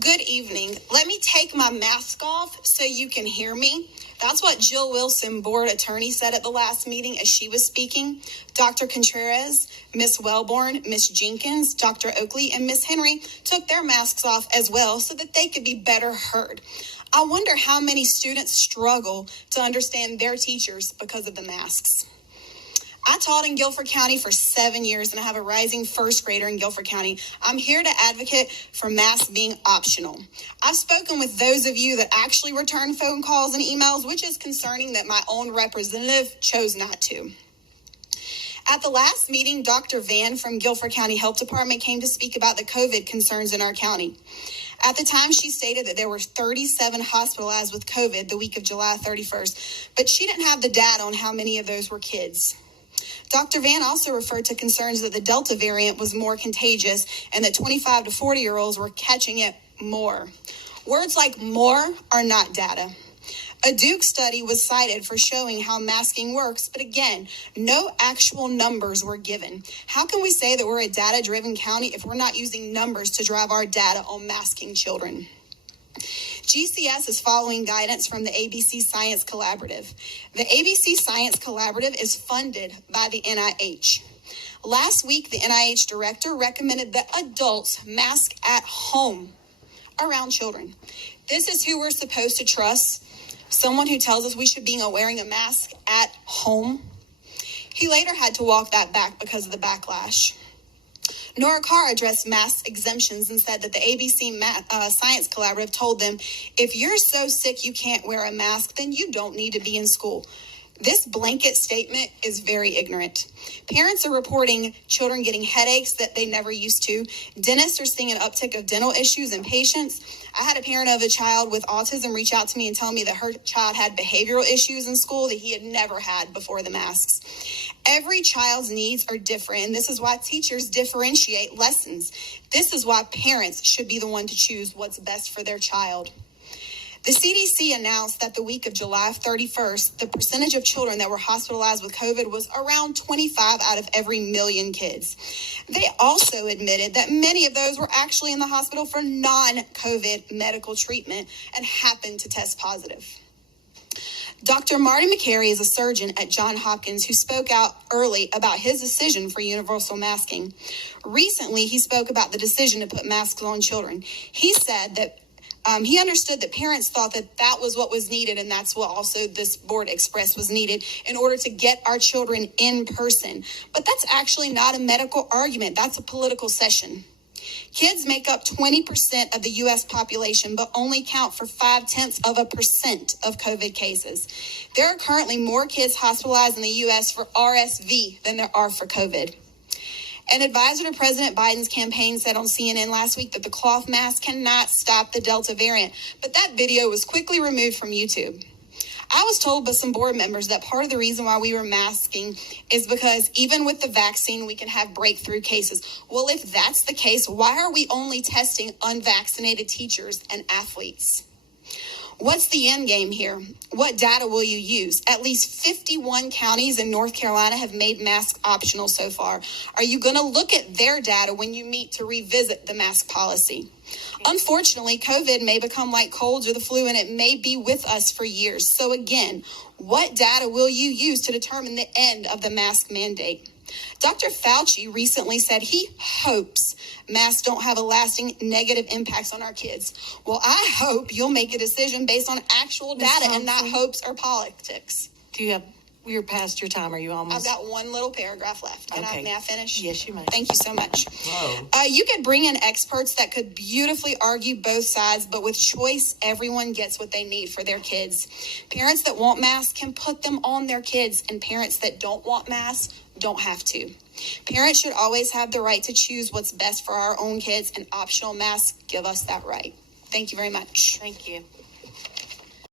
Good evening. Let me take my mask off so you can hear me. That's what Jill Wilson, board attorney, said at the last meeting as she was speaking. Dr. Contreras, Miss Wellborn, Miss Jenkins, Dr. Oakley, and Miss Henry took their masks off as well so that they could be better heard. I wonder how many students struggle to understand their teachers because of the masks. I taught in Guilford County for 7 years, and I have a rising first grader in Guilford County. I'm here to advocate for masks being optional. I've spoken with those of you that actually return phone calls and emails, which is concerning that my own representative chose not to. At the last meeting, Dr. Van from Guilford County Health Department came to speak about the COVID concerns in our county. At the time, she stated that there were 37 hospitalized with COVID the week of July 31st, but she didn't have the data on how many of those were kids. Dr. Van also referred to concerns that the Delta variant was more contagious and that 25 to 40-year-olds were catching it more. Words like more are not data. A Duke study was cited for showing how masking works, but again, no actual numbers were given. How can we say that we're a data-driven county if we're not using numbers to drive our data on masking children? GCS is following guidance from the ABC Science Collaborative. The ABC Science Collaborative is funded by the NIH. Last week, the NIH director recommended that adults mask at home around children. This is who we're supposed to trust, someone who tells us we should be wearing a mask at home. He later had to walk that back because of the backlash. Nora Carr addressed mask exemptions and said that the ABC Science Collaborative told them, if you're so sick you can't wear a mask, then you don't need to be in school. This blanket statement is very ignorant. Parents are reporting children getting headaches that they never used to. Dentists are seeing an uptick of dental issues in patients. I had a parent of a child with autism reach out to me and tell me that her child had behavioral issues in school that he had never had before the masks. Every child's needs are different, and this is why teachers differentiate lessons. This is why parents should be the one to choose what's best for their child. The CDC announced that the week of July 31st, the percentage of children that were hospitalized with COVID was around 25 out of every million kids. They also admitted that many of those were actually in the hospital for non-COVID medical treatment and happened to test positive. Dr. Marty McCary is a surgeon at Johns Hopkins who spoke out early about his decision for universal masking. Recently, he spoke about the decision to put masks on children. He said that he understood that parents thought that that was what was needed, and that's what also this board expressed was needed in order to get our children in person. But that's actually not a medical argument. That's a political session. Kids make up 20% of the U.S. population, but only count for 0.5% of COVID cases. There are currently more kids hospitalized in the U.S. for RSV than there are for COVID. An advisor to President Biden's campaign said on CNN last week that the cloth mask cannot stop the Delta variant, but that video was quickly removed from YouTube. I was told by some board members that part of the reason why we were masking is because even with the vaccine, we can have breakthrough cases. Well, if that's the case, why are we only testing unvaccinated teachers and athletes? What's the end game here? What data will you use? At least 51 counties in North Carolina have made masks optional so far. Are you going to look at their data when you meet to revisit the mask policy? Unfortunately, COVID may become like colds or the flu, and it may be with us for years. So again, what data will you use to determine the end of the mask mandate? Dr. Fauci recently said he hopes masks don't have a lasting negative impacts on our kids. Well, I hope you'll make a decision based on actual data and not hopes or politics. You're past your time. Are you almost? I've got one little paragraph left. May I finish? Yes, you may. Thank you so much. Whoa. You could bring in experts that could beautifully argue both sides, but with choice, everyone gets what they need for their kids. Parents that want masks can put them on their kids, and parents that don't want masks don't have to. Parents should always have the right to choose what's best for our own kids, and optional masks give us that right. Thank you very much. Thank you.